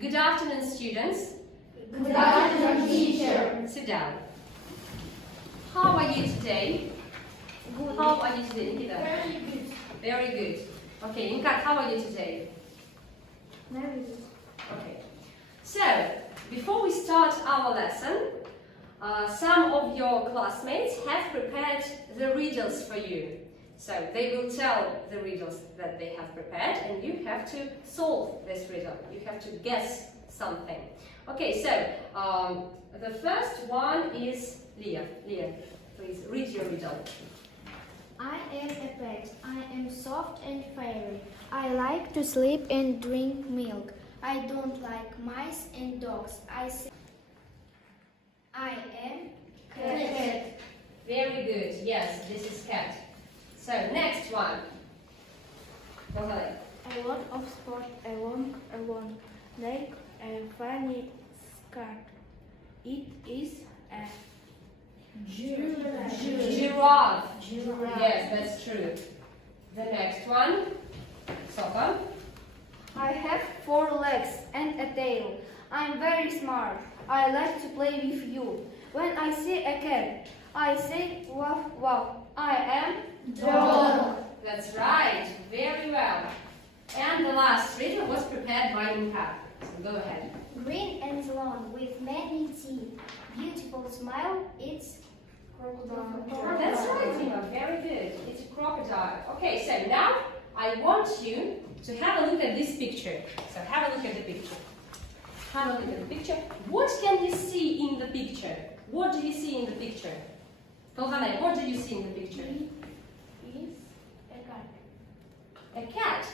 Good afternoon, students. Good afternoon, teacher. Sit down. How are you today? Good. How are you today, Nikita? Very good. Very good. Okay, Inkat, how are you today? Very good. Okay. So, before we start our lesson, some of your classmates have prepared the riddles for you. So, they will tell the riddles that they have prepared and you have to solve this riddle. You have to guess something. Okay, so, the first one is Leah. Leah, please read your riddle. I am a pet. I am soft and fairy. I like to sleep and drink milk. I don't like mice and dogs. I am cat. Very good. Yes, this is cat. So, next one. Go ahead. A lot of sport, a long leg, a funny skirt. It is a giraffe. Giraffe. Yes, that's true. The next one. Sofa. I have 4 legs and a tail. I'm very smart. I like to play with you. When I see a cat, I say woof woof. I am Dog. That's right. Very well. And the last riddle was prepared by Inka. So go ahead. green and long with many teeth. Beautiful smile. It's crocodile. That's right, Tima. Very good. It's a crocodile. Okay, so now I want you to have a look at this picture. So have a look at the picture. Have a look at the picture. What can you see in the picture? What do you see in the picture? Tolhanay, what do you see in the picture? Is a cat. A cat.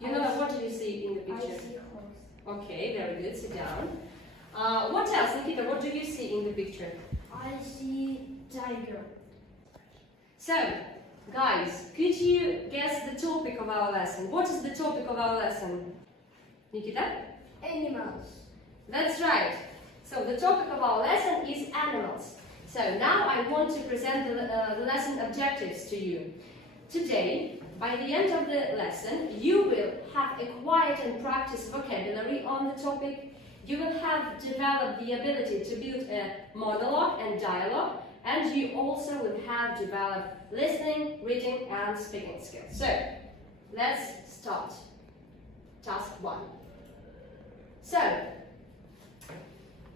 You know, what do you see in the I picture? see horse. Okay, very good. Sit down. What else, Nikita? What do you see in the picture? I see tiger. So, guys, could you guess the topic of our lesson? What is the topic of our lesson? Nikita? Animals. That's right. So, the topic of our lesson is animals. So, now I want to present the lesson objectives to you. Today, by the end of the lesson, you will have acquired and practiced vocabulary on the topic. You will have developed the ability to build a monologue and dialogue, and you also will have developed listening, reading, and speaking skills. So, let's start. Task 1. So,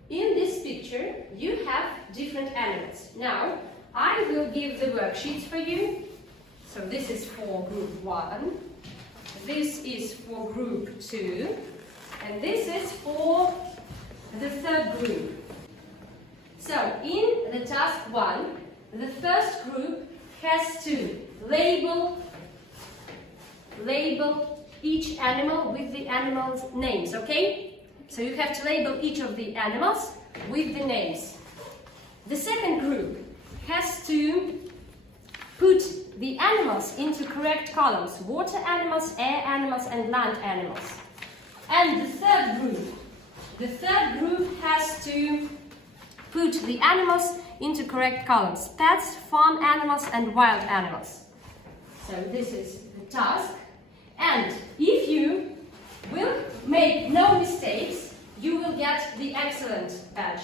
in this picture, you have different animals. Now, I will give the worksheets for you. So, this is for group 1, this is for group 2, and this is for the third group. So, in the task 1, the first group has to label each animal with the animal's names, okay? So, you have to label each of the animals with the names. The second group has to put the animals into correct columns: water animals, air animals, and land animals. And the third group has to put the animals into correct columns: pets, farm animals, and wild animals. So this is the task. And if you will make no mistakes, you will get the excellent badge.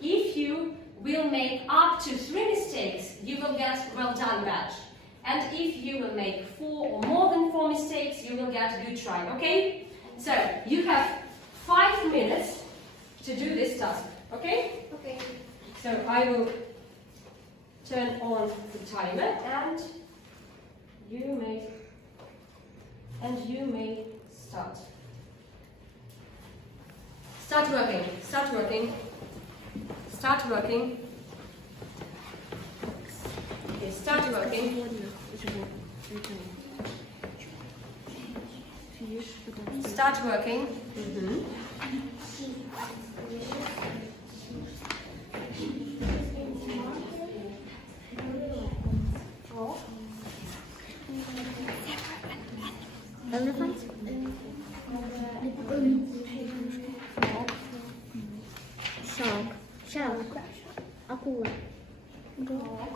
If you will make up to 3 mistakes, you will get well done badge. And if you will make 4 or more than 4 mistakes, you will get good try, okay? So, you have 5 minutes to do this task, okay? Okay. So, I will turn on the timer and you may start. Start working, start working, start working. Okay, start working. Start working. Elephant. Shark. Акула. Dog.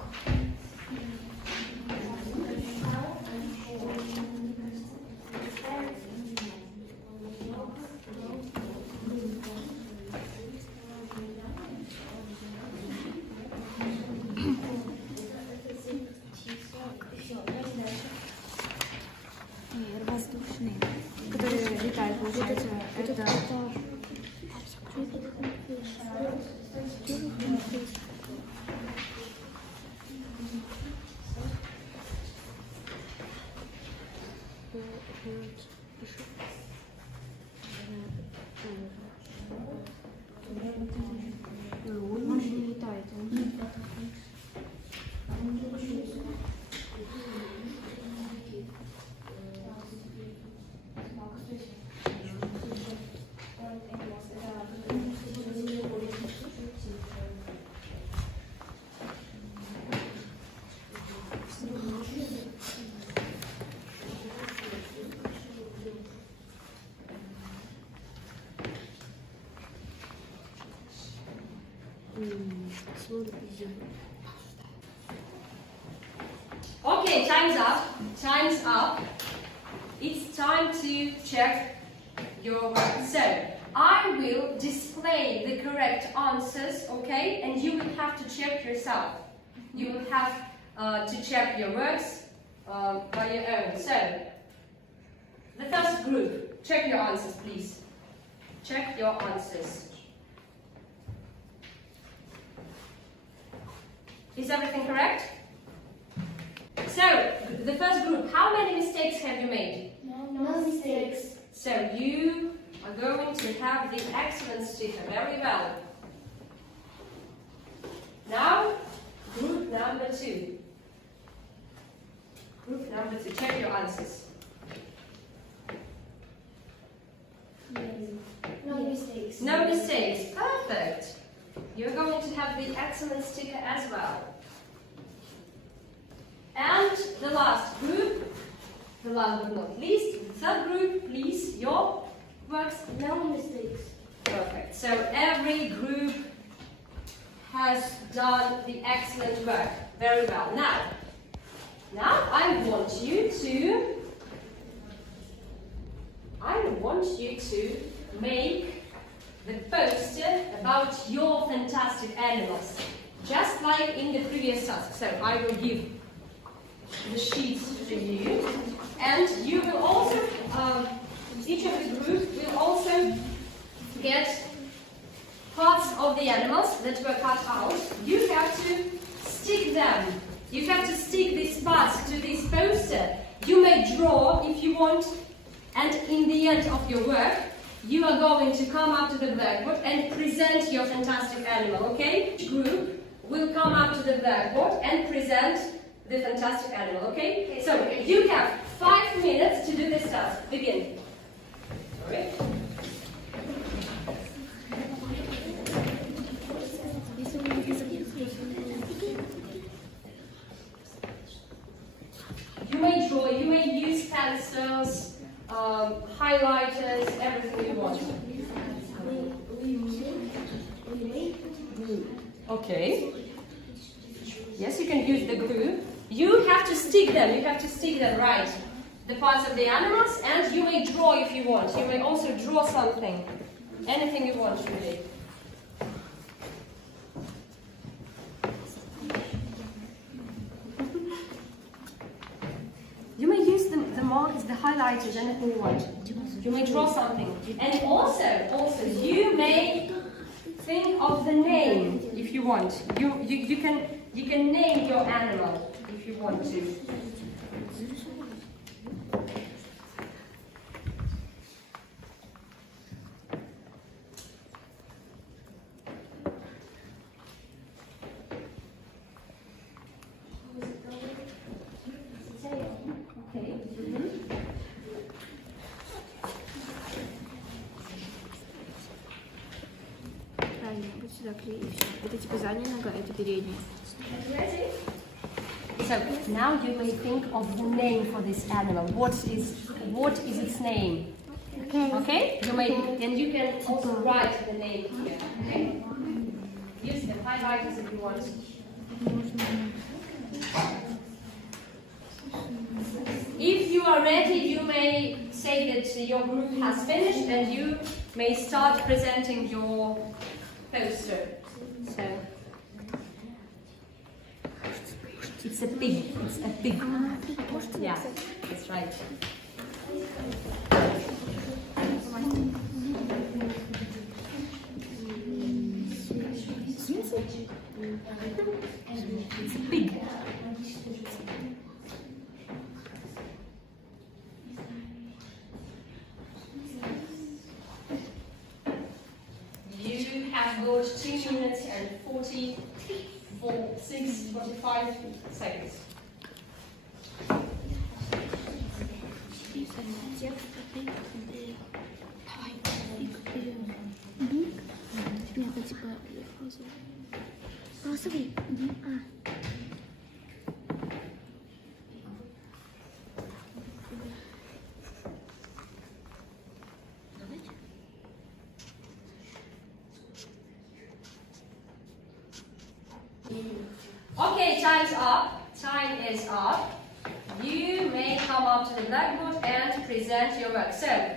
Okay, time's up. Time's up. It's time to check your work. So, I will display the correct answers, okay? And you will have to check yourself. You will have to check your works by your own. So, the first group, check your answers, please. Check your answers. Is everything correct? So, the first group, how many mistakes have you made? No mistakes. So, you are going to have the excellent sticker. Very well. Now, group number 2. Group number 2, check your answers. No mistakes. No mistakes. Perfect. You're going to have the excellent sticker as well. And the last group, the last but not least, the third group, please, your works. No mistakes. Perfect. So every group has done the excellent work. Very well. Now I want you to make the poster about your fantastic animals, just like in the previous task. So I will give the sheets to you, and you will also, each of the group will also get parts of the animals that were cut out. You have to stick them. You have to stick these parts to this poster. You may draw if you want, and in the end of your work, you are going to come up to the blackboard and present your fantastic animal, okay? Each group will come up to the blackboard and present the fantastic animal, okay? So, you have 5 minutes to do this task. Begin. Sorry. You may draw, you may use pencils, highlighters, everything you want. Okay. Yes, you can use the glue. You have to stick them, right. The parts of the animals, and you may draw if you want. You may also draw something. Anything you want, really. You may use the markers, the highlighters, anything you want. You may draw something. And also you may think of the name if you want. You can name your animal if you want to. Сюда клей и все. Это типа задняя нога, это передняя. So now you may think of the name for this animal. What is its name? Okay? You can also write the name here. Okay? Use the highlighters if you want. If you are ready, you may say that your group has finished and you may start presenting your poster. So it's a pig. It's a pig. Yeah, that's right. It's a pig. You have got 2 minutes and 45 seconds. Это типа розовый. Okay, time's up. Time is up. You may come up to the blackboard and present your work. So,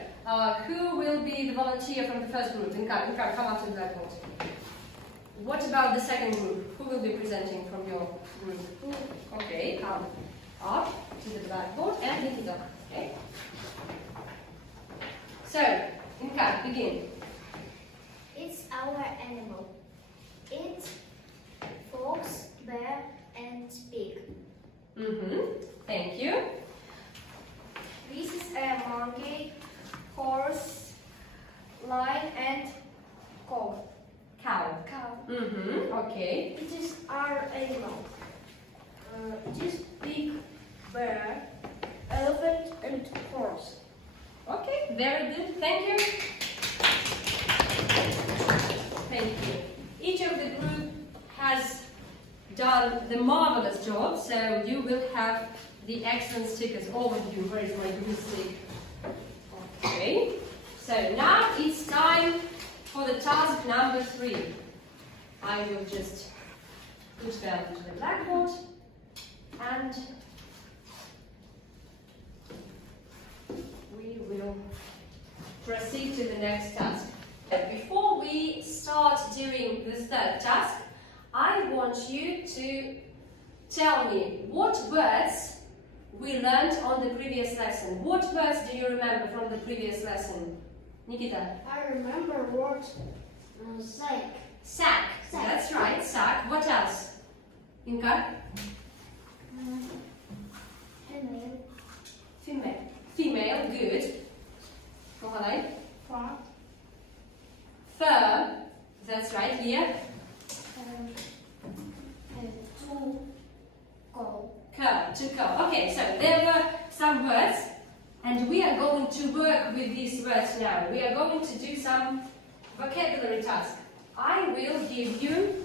who will be the volunteer from the first group? Inka, come up to the blackboard. What about the second group? Who will be presenting from your group? Okay, come up to the blackboard and lift it up. Okay. So, Inka, begin. It's our animal. It fox, bear, and pig. Thank you. This is a monkey, horse, lion, and cow. Cow. Okay. It is our animal. It is pig, bear, elephant, and horse. Okay, very good. Thank you. Thank you. Each of the group has done the marvelous job, so you will have the excellent stickers, all of you. Where is my blue stick? Okay. So now it's time for the task number 3. I will just put them to the blackboard and we will proceed to the next task. Before we start doing the third task, I want you to tell me what words we learned on the previous lesson. What words do you remember from the previous lesson? Nikita? I remember word sack. Sack. Sack. That's right, sack. What else? Inka? Female. Female. Female, good. Kohalai? Front. Fur. That's right, here. To go. Curl, to curl. Okay, so there were some words, and we are going to work with these words now. We are going to do some vocabulary tasks. I will give you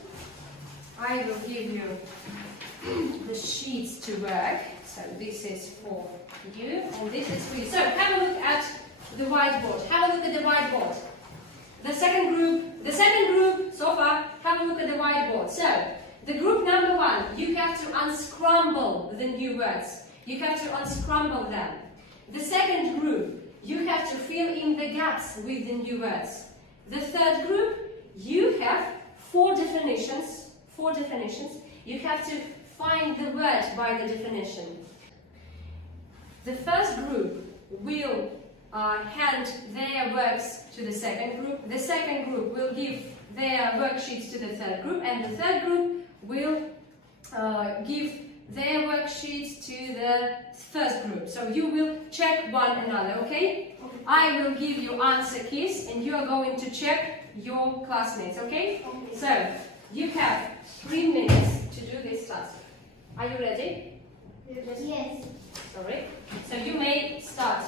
the sheets to work. So this is for you, and this is for you. So have a look at the whiteboard. Have a look at the whiteboard. The second group so far, have a look at the whiteboard. So, the group number 1, you have to unscramble the new words. You have to unscramble them. The second group, you have to fill in the gaps with the new words. The third group, you have 4 definitions. You have to find the word by the definition. The first group will hand their works to the second group. The second group will give their worksheets to the third group, and the third group will give their worksheets to the first group. So you will check one another, okay? I will give you answer keys, and you are going to check your classmates, okay? So you have 3 minutes to do this task. Are you ready? Yes. Sorry. So you may start.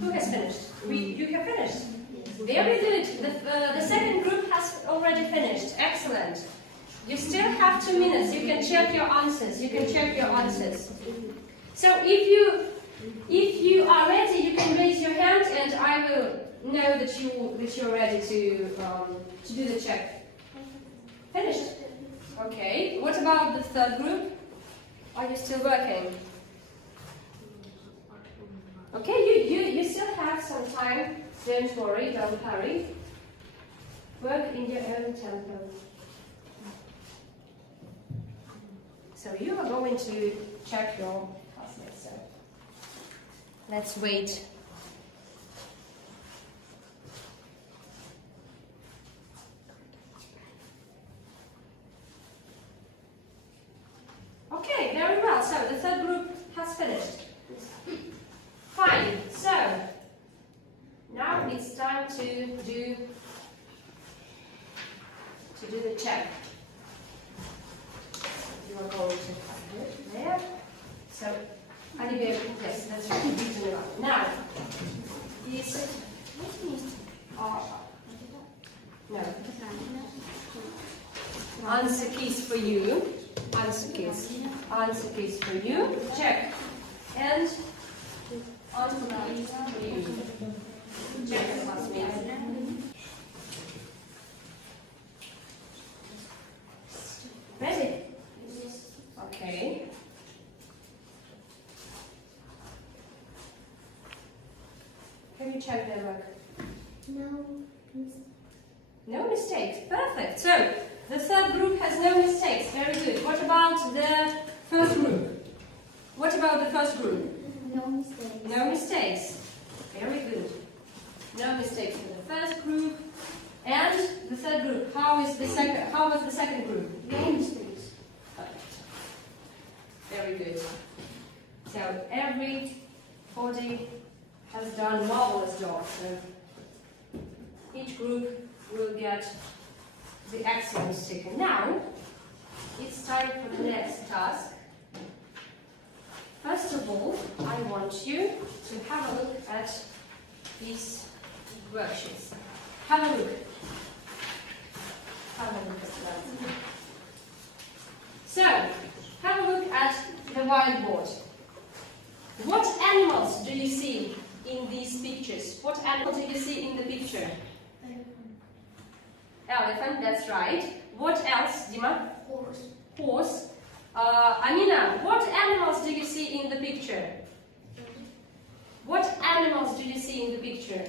Who has finished? You have finished? Very good. The second group has already finished. Excellent. You still have 2 minutes. You can check your answers. So if you are ready, you can raise your hand, and I will know that you're ready to do the check. Finished. Okay. What about the third group? Are you still working? Okay, you still have some time. Don't worry, don't hurry. Work in your own tempo. So you are going to check your classmates. So let's wait. Okay, very well. So the third group has finished. Fine. So time to do the check. You are going to put it there. So, yes, that's right. Now, these are no answer keys for you. Answer keys for you. Check. And answer keys for you. Check the last means. Ready? Okay. Can you check their work? No. No mistakes. Perfect. So, the third group has no mistakes. Very good. What about the first group? What about the first group? No mistakes. No mistakes. Very good. No mistakes in the first group. And the third group. How was the second group? No mistakes. Perfect. Very good. So everybody has done marvelous job. So each group will get the excellent sticker. Now it's time for the next task. First of all, I want you to have a look at these worksheets. Have a look. Have a look at that. So, have a look at the whiteboard. What animals do you see in these pictures? What animal do you see in the picture? Elephant, that's right. What else, Dima? Horse. Horse. Amina, what animals do you see in the picture? What animals do you see in the picture?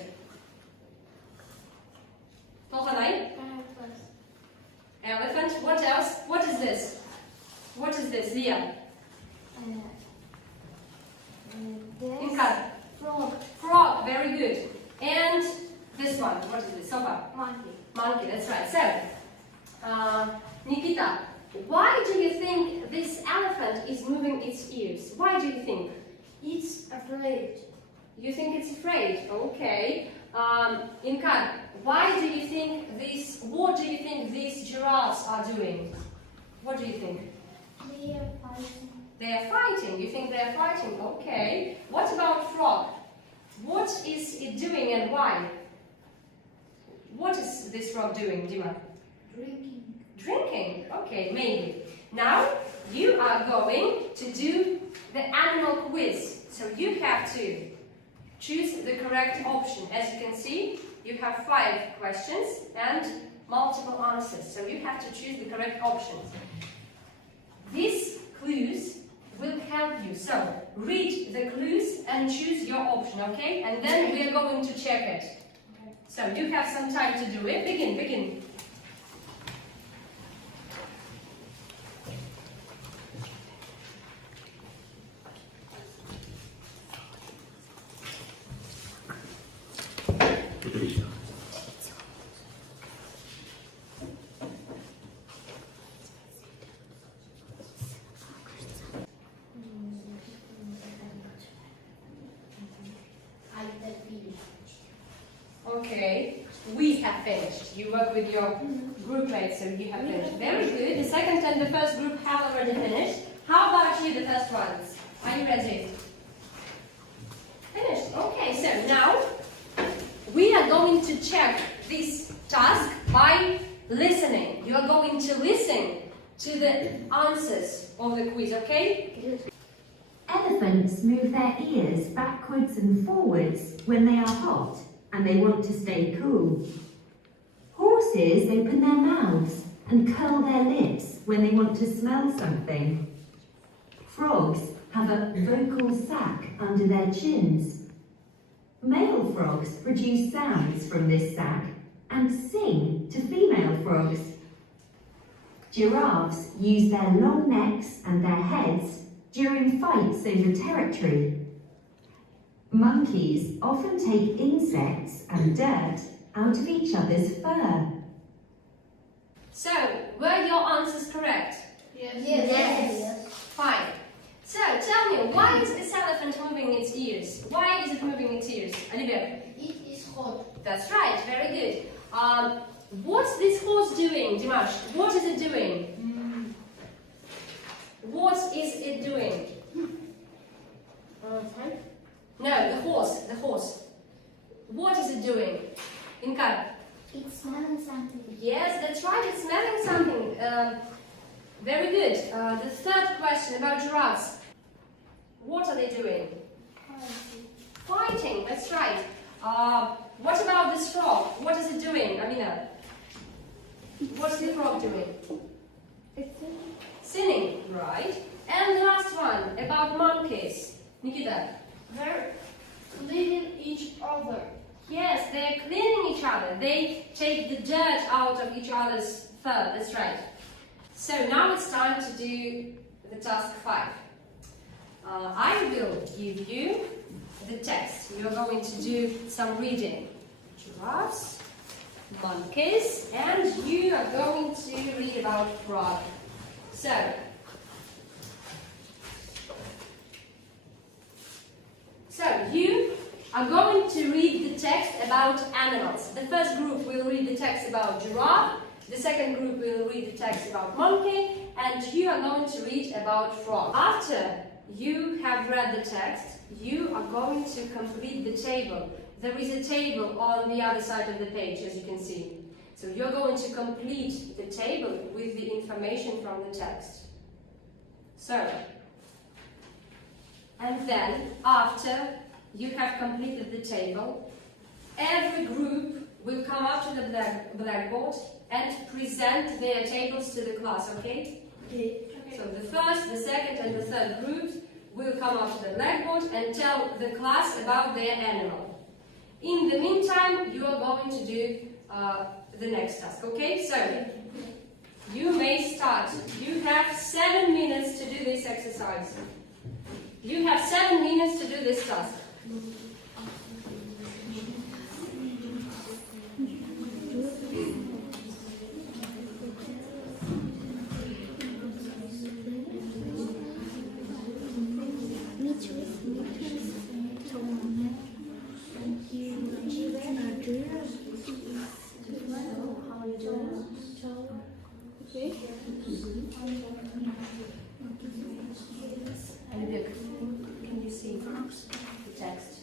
Tolganay? Elephant. What else? What is this? What is this, Zia? Inkar. Frog. Frog, very good. And this one, what is this? Sofa? Monkey. Monkey, that's right. So, Nikita, why do you think this elephant is moving its ears? Why do you think? It's afraid. You think it's afraid? Okay. Inkar, why do you think this? What do you think these giraffes are doing? What do you think? They are fighting. They are fighting. You think they are fighting? Okay. What about frog? What is it doing and why? What is this frog doing, Dima? Drinking. Drinking. Okay, maybe. Now you are going to do the animal quiz. So you have to choose the correct option. As you can see, you have 5 questions and multiple answers. So you have to choose the correct options. These clues will help you. So read the clues and choose your option, okay? And then we are going to check it. So you have some time to do it. Begin. Okay, we have finished. You work with your group mates, so you have finished. Very good. The second and the first group have already finished. How about you, the first ones? Are you ready? Finished. Okay, so now we are going to check this task by listening. You are going to listen to the answers of the quiz, okay? Elephants move their ears backwards and forwards when they are hot and they want to stay cool. Horses open their mouths and curl their lips when they want to smell something. Frogs have a vocal sac under their chins. Male frogs produce sounds from this sac and sing to female frogs. Giraffes use their long necks and their heads during fights over territory. Monkeys often take insects and dirt out of each other's fur. So, were your answers correct? Yes. Fine. So, tell me, why is this elephant moving its ears? Why is it moving its ears? Olivia? It is That's right, very good. What's this horse doing, Dimash? What is it doing? What is it doing? No, the horse. What is it doing? Inkar? It's smelling something. Yes, that's right, it's smelling something. Very good. The third question about giraffes. What are they doing? Fighting, that's right. What about this frog? What is it doing, Amina? What's the frog doing? It's Singing, right. And the last one, about monkeys. Nikita? they're cleaning each other. Yes, they're cleaning each other. They take the dirt out of each other's fur, that's right. So now it's time to do the task 5. I will give you the text. You're going to do some reading. Giraffes, monkeys, and you are going to read about frog. So you are going to read the text about animals. The first group will read the text about giraffe, the second group will read the text about monkey, and you are going to read about frog. After you have read the text, you are going to complete the table. There is a table on the other side of the page, as you can see. So you're going to complete the table with the information from the text. And then, after you have completed the table, every group will come up to the blackboard and present their tables to the class, okay? Okay. So the first, the second, and the third groups will come up to the blackboard and tell the class about their animal. In the meantime, you are going to do the next task, okay? So, you may start. You have 7 minutes to do this exercise. You have 7 minutes to do this task. Alibek, can you see the text?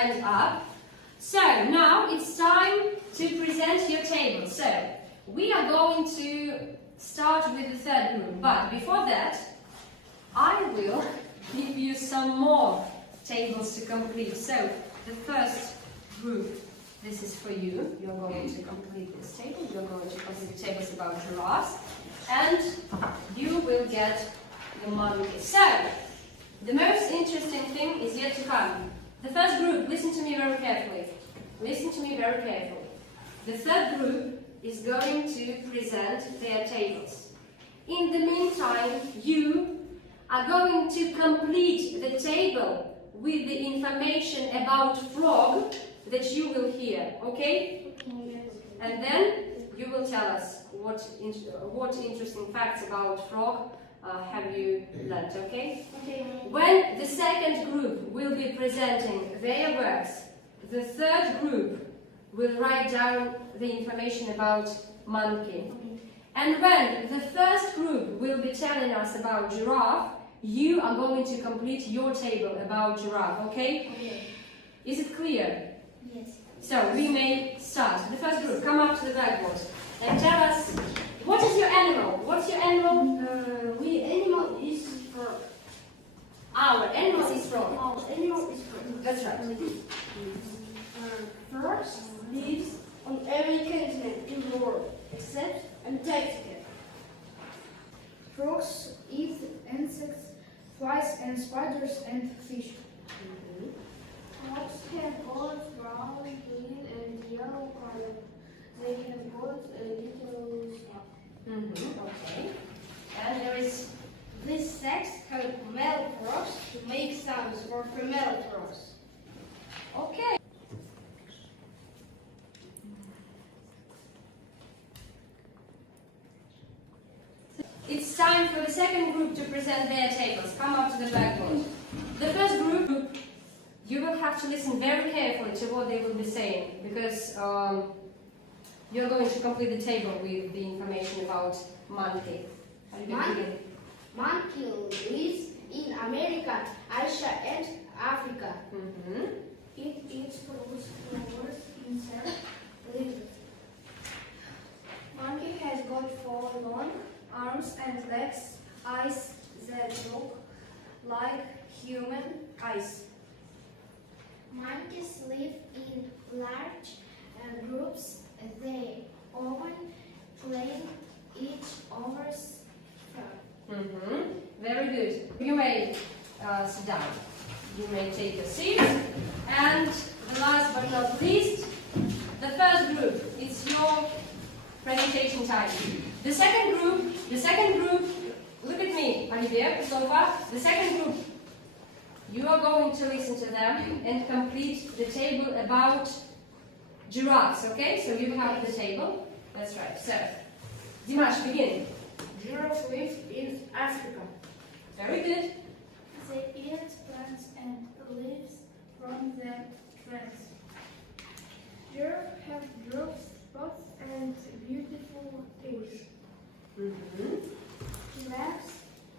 time's up. So now it's time to present your table. So we are going to start with the third group, but before that, I will give you some more tables to complete. So the first group, this is for you. You're going to complete this table. You're going to complete the tables about giraffes, and you will get the monkey. So the most interesting thing is yet to come. The first group, listen to me very carefully. Listen to me very carefully. The third group is going to present their tables. In the meantime, you are going to complete the table with the information about frog that you will hear, okay? And then you will tell us what interesting facts about frog have you learned, okay? When the second group will be presenting their works, the third group will write down the information about monkey. And when the first group will be telling us about giraffe, you are going to complete your table about giraffe, okay? Is it clear? Yes. So we may start. The first group, come up to the blackboard and tell us, what is your animal? What's your animal? Animal is frog. Our animal is frog. Our animal is frog. That's right. Frogs lives on every continent in the world except Antarctica. Frogs eat insects, flies, and spiders and fish. Frogs have both brown, green, and yellow color. They have both a little snap. Okay. And there is This sex called male frogs to make sounds for female frogs. okay. It's time for the second group to present their tables. Come up to the blackboard. The first group, you will have to listen very carefully to what they will be saying, because you're going to complete the table with the information about monkey. Are you going to begin? Monkey lives in America, Asia, and Africa. It eats fruits, flowers, insects, leaves. Monkey has got 4 long arms and legs, eyes that look like human eyes. Monkeys live in large groups. They often claim each other's fur. Very good. You may sit down. You may take your seat. And the last but not least, the first group. It's your presentation time. The second group, look at me, Olivia, so far. The second group, you are going to listen to them and complete the table about giraffes, okay? So you have the table. That's right. So, Dimash, begin. Giraffe lives in Africa. Very good. They eat plants and leaves from the trees. Giraffes have dark spots and beautiful teeth. Giraffes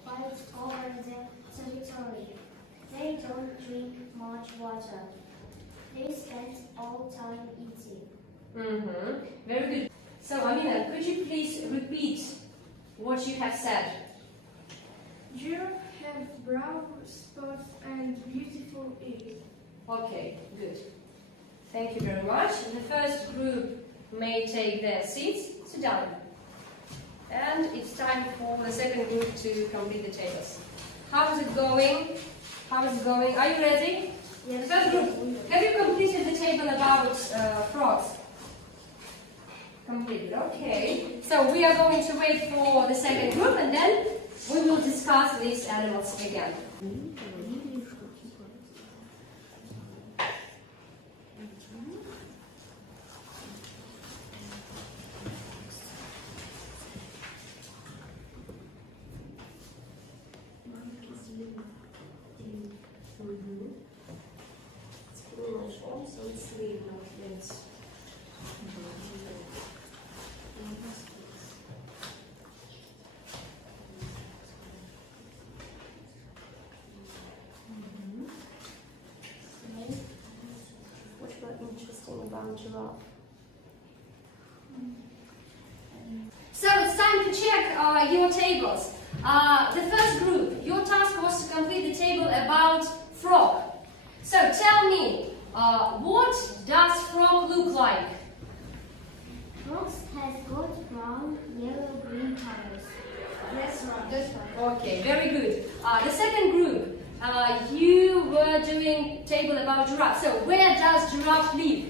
fight over their territory. They don't drink much water. They spend all time eating. Very good. So, Amina, could you please repeat what you have said? Giraffes have brown spots and beautiful ears. Okay, good. Thank you very much. The first group may take their seats. Sit down. And it's time for the second group to complete the tables. How is it going? How is it going? Are you ready? Yes. The first group, have you completed the table about frogs? Completed, okay. So we are going to wait for the second group and then we will discuss these animals again. It's pretty much also it's leave, not rinse. giraffe. So it's time to check your tables. The first group, your task was to complete the table about frog. So tell me, what does frog look like? Frogs has got brown, yellow, green colors. That's right. Okay, very good. The second group, you were doing table about giraffe. So where does giraffe live?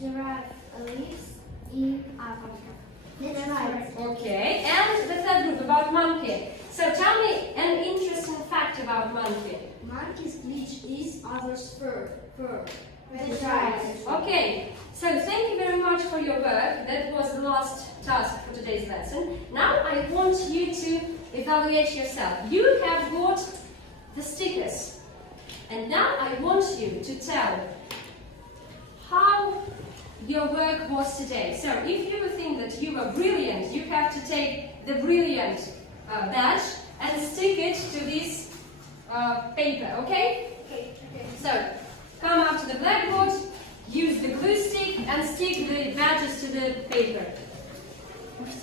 Giraffe lives in Africa. That's right. Okay, and the third group about monkey. So tell me an interesting fact about monkey. Monkey's bleach is others' fur. That's right. Okay, so thank you very much for your work. That was the last task for today's lesson. Now I want you to evaluate yourself. You have got the stickers. And now I want you to tell how your work was today. So if you think that you were brilliant, you have to take the brilliant badge and stick it to this paper, okay? Okay. So, come up to the blackboard, use the glue stick and stick the badges to the paper.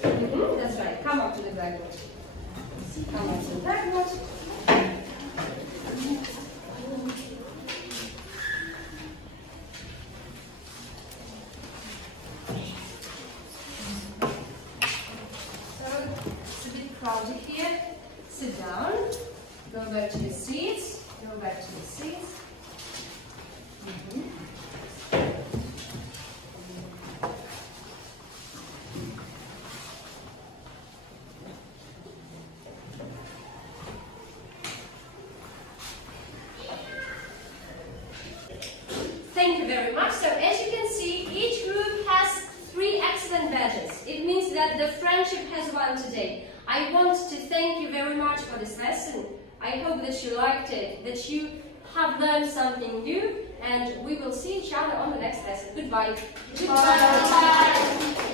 That's right, come up to the blackboard. Come up to the blackboard. So, it's a bit crowded here. Sit down, go back to your seats, go back to your seats. Thank you very much. So as you can see, each group has 3 excellent badges. It means that the friendship has won today. I want to thank you very much for this lesson. I hope that you liked it, that you have learned something new, and we will see each other on the next lesson. Goodbye. Goodbye.